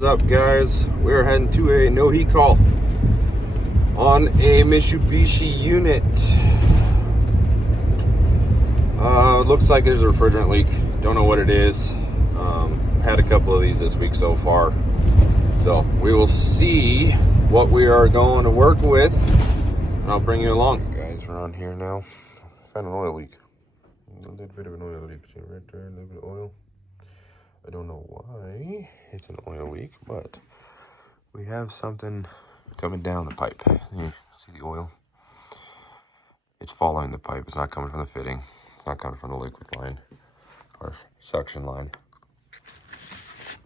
What's up, guys? We're heading to a no heat call on a Mitsubishi unit. Looks like there's a refrigerant leak. Don't know what it is. Had a couple of these this week so far, so we will see what we are going to work with, and I'll bring you along. Guys, we're on here now. Found an oil leak. A little bit of an oil leak. See right there, a little bit of oil. I don't know why it's an oil leak, but we have something coming down the pipe. You see the oil? It's following the pipe. It's not coming from the fitting. It's not coming from the liquid line or suction line.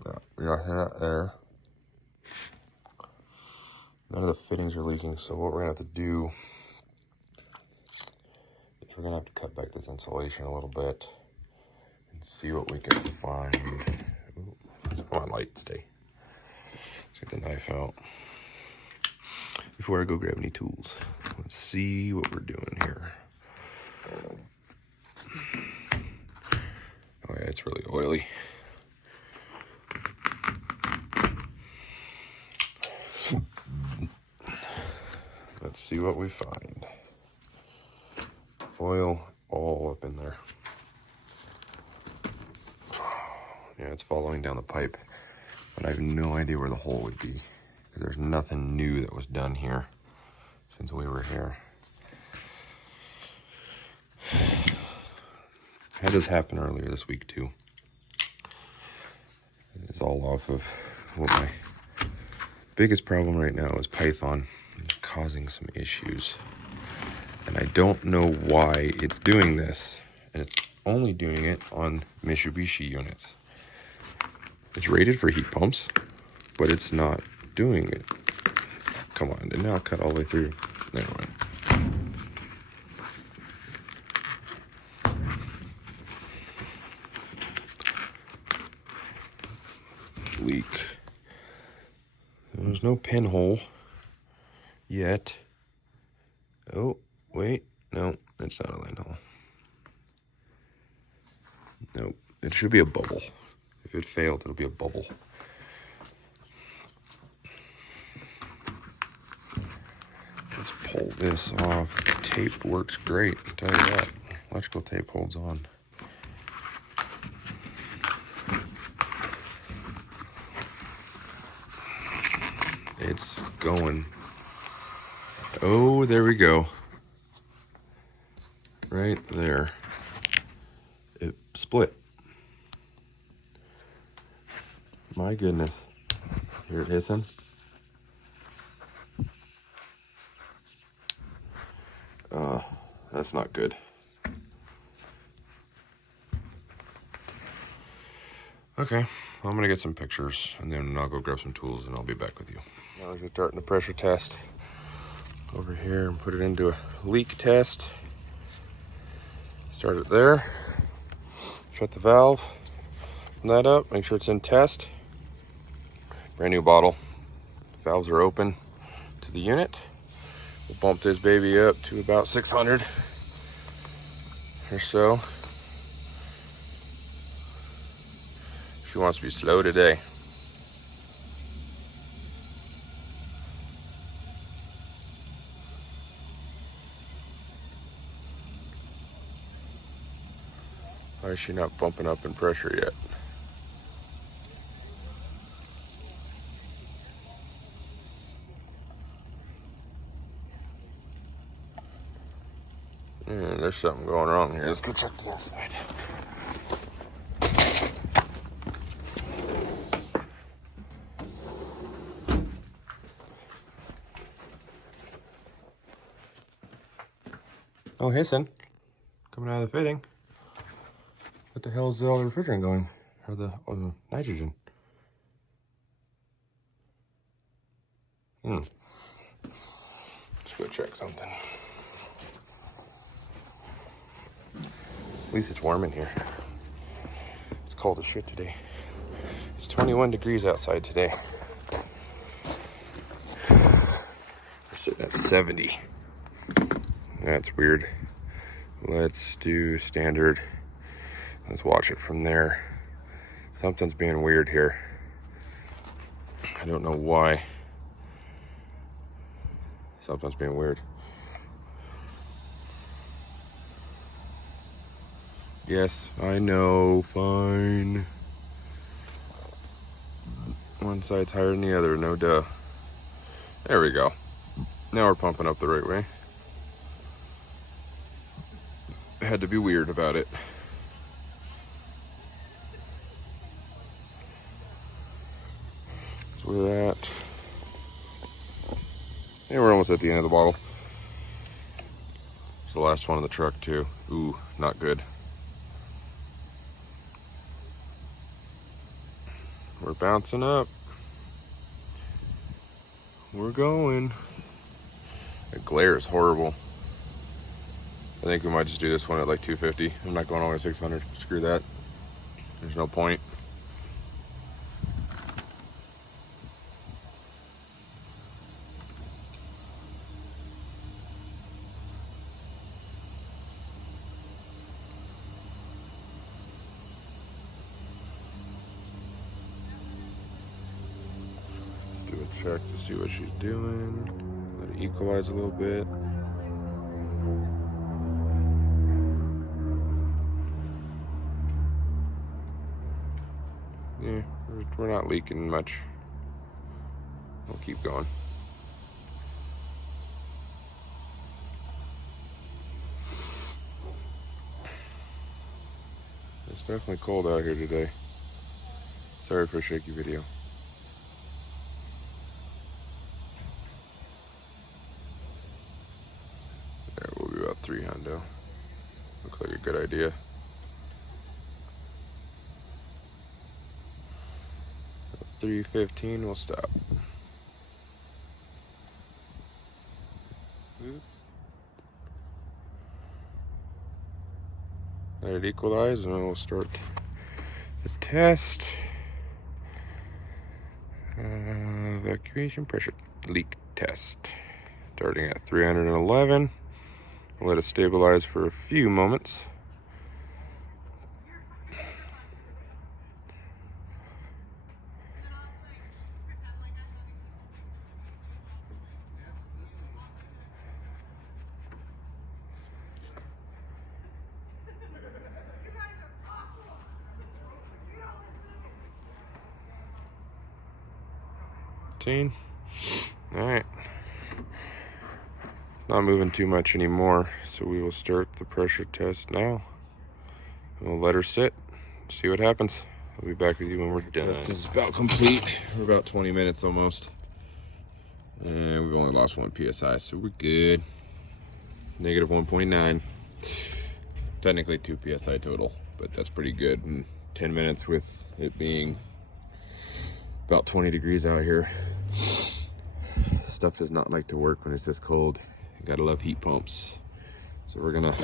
No, we're not there. None of the fittings are leaking, so what we're gonna have to do is we're gonna have to cut back this insulation a little bit and see what we can find. Ooh, come on, light, stay. Let's get the knife out before I go grab any tools. Let's see what we're doing here. Oh yeah, it's really oily. Let's see what we find. Oil all up in there. Yeah, it's following down the pipe, but I have no idea where the hole would be, because there's nothing new that was done here since we were here. Had this happen earlier this week too. It's all off of what my biggest problem right now is Python. It's causing some issues, and I don't know why it's doing this, and it's only doing it on Mitsubishi units. It's rated for heat pumps, but it's not doing it. Come on, didn't I cut all the way through? Never mind. Leak. There's no pinhole yet. Oh, wait. No, that's not a line hole. Nope. It should be a bubble. If it failed, it'll be a bubble. Let's pull this off. The tape works great, I'll tell you that. Electrical tape holds on. It's going. Oh, there we go. Right there. It split. My goodness. Hear it hissing? That's not good. Okay, I'm gonna get some pictures and then I'll go grab some tools and I'll be back with you. Now we're starting the pressure test over here and put it into a leak test. Start it there. Shut the valve. Open that up, make sure it's in test. Brand new bottle. Valves are open to the unit. We'll bump this baby up to about 600 or so. She wants to be slow today. Why is she not bumping up in pressure yet? There's something going wrong here. Let's go check the inside. Oh, hissing. Coming out of the fitting. What the hell is all the refrigerant going? Or the nitrogen? Let's go check something. At least it's warm in here. It's cold as shit today. It's 21 degrees outside today. We're sitting at 70. That's weird. Let's do standard. Let's watch it from there. Something's being weird here. I don't know why. Something's being weird. Yes, I know, fine. One side's higher than the other, no duh. There we go. Now we're pumping up the right way. Had to be weird about it. So with that, yeah, we're almost at the end of the bottle. It's the last one in the truck too. Ooh, not good. We're bouncing up. We're going. The glare is horrible. I think we might just do this one at like 250. I'm not going all the way to 600. Screw that. There's no point. Do a check to see what she's doing. Let it equalize a little bit. Yeah, we're not leaking much. We'll keep going. It's definitely cold out here today. Sorry for a shaky video. There will be about 3 hundo. Looks like a good idea. At 315, we'll stop. Let it equalize, and then we'll start the test. Evacuation pressure leak test. Starting at 311. We'll let it stabilize for a few moments. All right, not moving too much anymore, so we will start the pressure test now. We'll let her sit, see what happens. I'll be back with you when we're done. This is about complete. We're about 20 minutes almost, and we've only lost 1 psi, so we're good. Negative 1.9. Technically 2 psi total, but that's pretty good in 10 minutes with it being about 20 degrees out here. Stuff does not like to work when it's this cold. You gotta love heat pumps. So we're gonna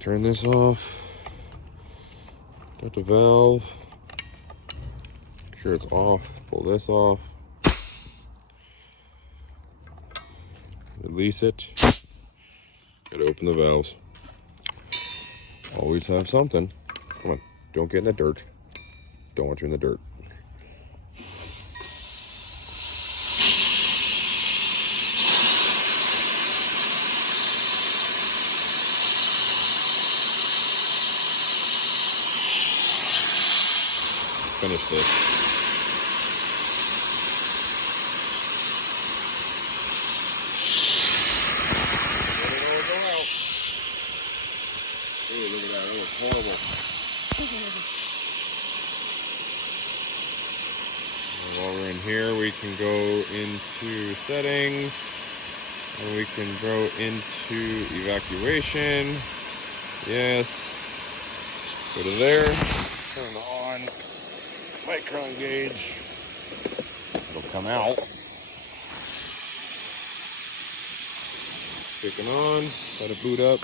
turn this off. Start the valve. Make sure it's off. Pull this off. Release it. Gotta open the valves. Always have something. Come on, don't get in the dirt. Don't want you in the dirt. Finish this. Ooh, look at that. That looks horrible. And while we're in here, we can go into settings, and we can go into evacuation. Yes. Go to there. Turn on micron gauge. It'll come out. Kicking on. Let it boot up.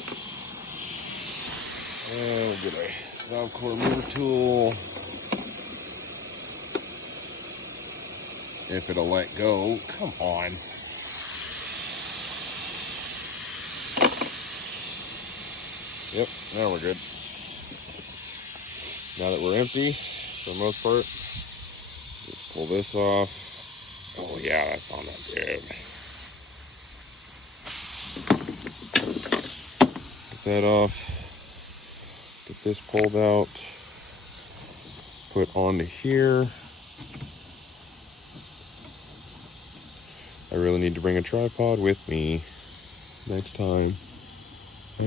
And we'll get a valve core mover tool. If it'll let go. Come on. Yep, now we're good. Now that we're empty, for the most part, just Pull this off. Oh yeah, that's on that good. Get that off. Get this pulled out. Put onto here. I really need to bring a tripod with me next time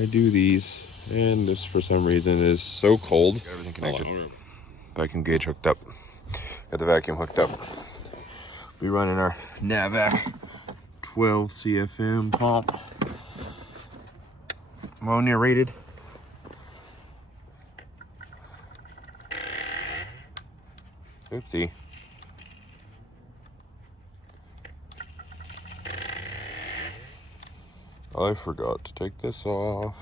I do these. And this, for some reason, is so cold. Got everything connected. Vacuum gauge hooked up. Got the vacuum hooked up. Be running our Navac 12 CFM pump. Ammonia rated. Oopsie. I forgot to take this off.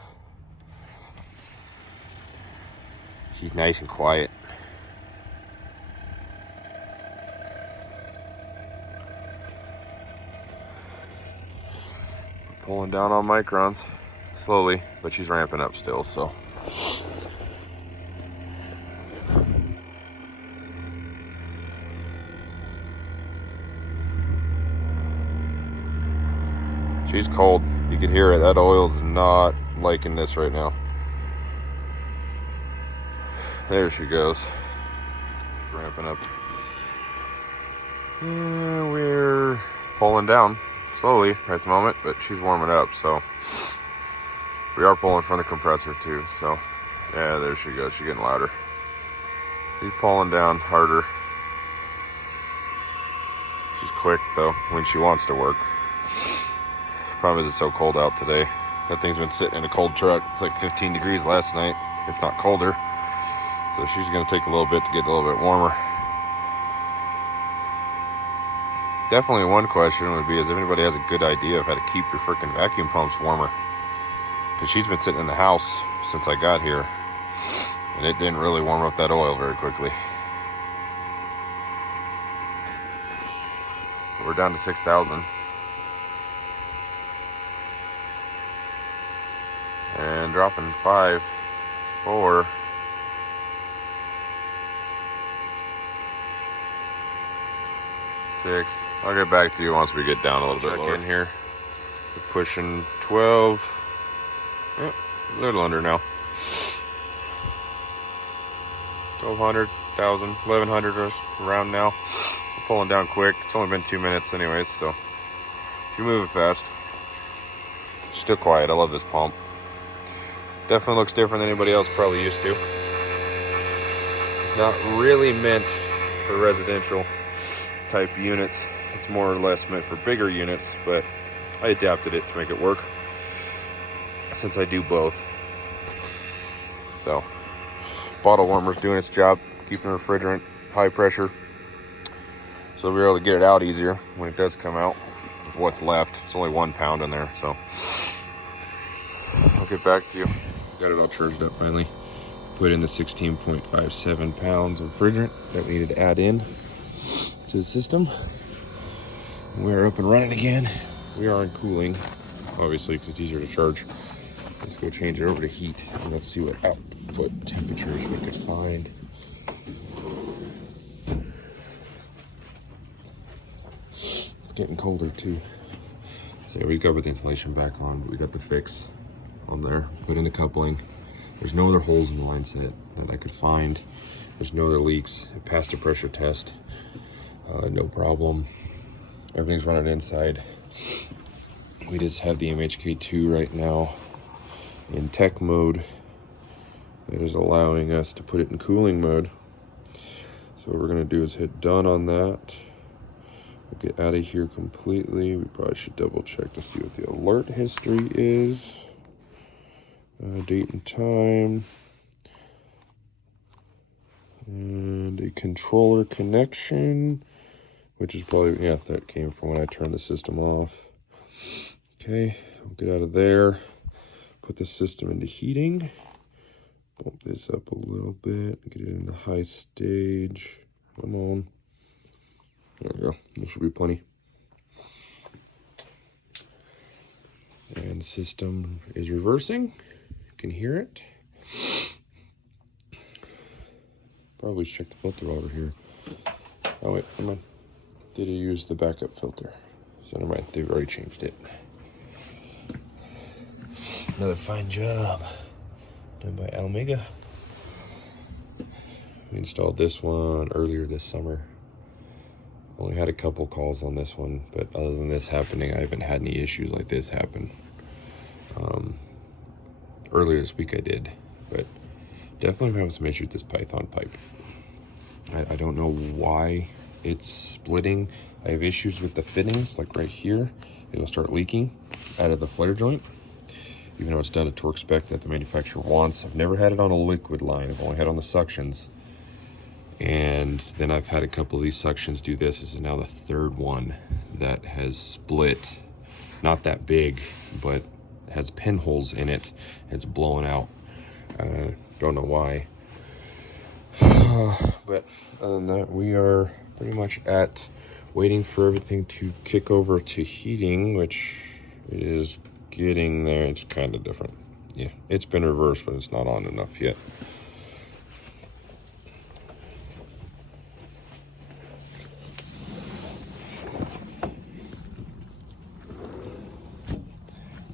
She's nice and quiet. We're pulling down on microns slowly, but she's ramping up still, so. She's cold. You can hear it. That oil's not liking this right now. There she goes. Ramping up. And we're pulling down slowly at the moment, but she's warming up, so. We are pulling from the compressor too, so. Yeah, there she goes. She's getting louder. She's pulling down harder. She's quick though when she wants to work. Problem is it's so cold out today. That thing's been sitting in a cold truck. It's like 15 degrees last night, if not colder. So she's gonna take a little bit to get a little bit warmer. Definitely one question would be is if anybody has a good idea of how to keep your freaking vacuum pumps warmer. Because she's been sitting in the house since I got here. And it didn't really warm up that oil very quickly. We're down to 6,000. And dropping 5, 4. 6. I'll get back to you once we get down a little bit lower. In here. We're pushing 12. Yep, a little under now. 1,200, 1,000, 1,100 around now. We're pulling down quick. It's only been 2 minutes anyways, so if you move it fast. Still quiet. I love this pump. Definitely looks different than anybody else probably used to. It's not really meant for residential type units. It's more or less meant for bigger units, but I adapted it to make it work since I do both. So, bottle warmer's doing its job, keeping the refrigerant high pressure. So we're able to get it out easier when it does come out. What's left, it's only 1 pound in there, so I'll get back to you. Got it all charged up finally. Put in the 16.57 pounds of refrigerant that we needed to add in to the system. We're up and running again. We are in cooling, obviously, because it's easier to charge. Let's go change it over to heat and let's see what output temperatures we could find. It's getting colder too. So we got the insulation back on, but we got the fix on there. Put in the coupling. There's no other holes in the line set that I could find. There's no other leaks. It passed a pressure test. No problem. Everything's running inside. We just have the MHK2 right now in tech mode. That is allowing us to put it in cooling mode. So what we're gonna do is hit done on that. We'll get out of here completely. We probably should double check to see what the alert history is. Date and time. And a controller connection, which is probably, yeah, that came from when I turned the system off. Okay, I'll get out of there. Put the system into heating. Bump this up a little bit. Get it into high stage. Come on. There we go. There should be plenty. And the system is reversing. You can hear it. Probably check the filter over here. Oh wait, come on. Did he use the backup filter? So never mind, they've already changed it. Another fine job done by Almega. We installed this one earlier this summer. Only had a couple calls on this one, but other than this happening, I haven't had any issues like this happen. Earlier this week I did, but definitely having some issues with this Python pipe. I don't know why it's splitting. I have issues with the fittings, like right here. It'll start leaking out of the flare joint, even though it's done a torque spec that the manufacturer wants. I've never had it on a liquid line. I've only had it on the suctions. And then I've had a couple of these suctions do this. This is now the third one that has split. Not that big, but has pinholes in it. It's blowing out. Don't know why. But other than that, we are pretty much at waiting for everything to kick over to heating, which is getting there. It's kind of different. Yeah, it's been reversed, but it's not on enough yet.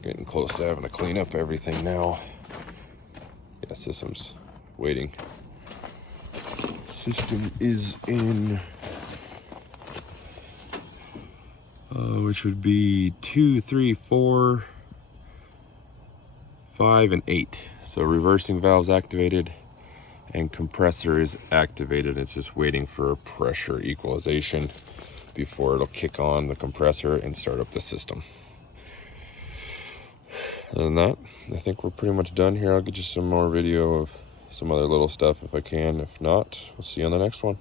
Getting close to having to clean up everything now. Yeah, system's waiting. System is in, which would be 2, 3, 4, 5, and 8. So reversing valve's activated and compressor is activated. It's just waiting for a pressure equalization before it'll kick on the compressor and start up the system. Other than that, I think we're pretty much done here. I'll get you some more video of some other little stuff if I can. If not, we'll see you on the next one.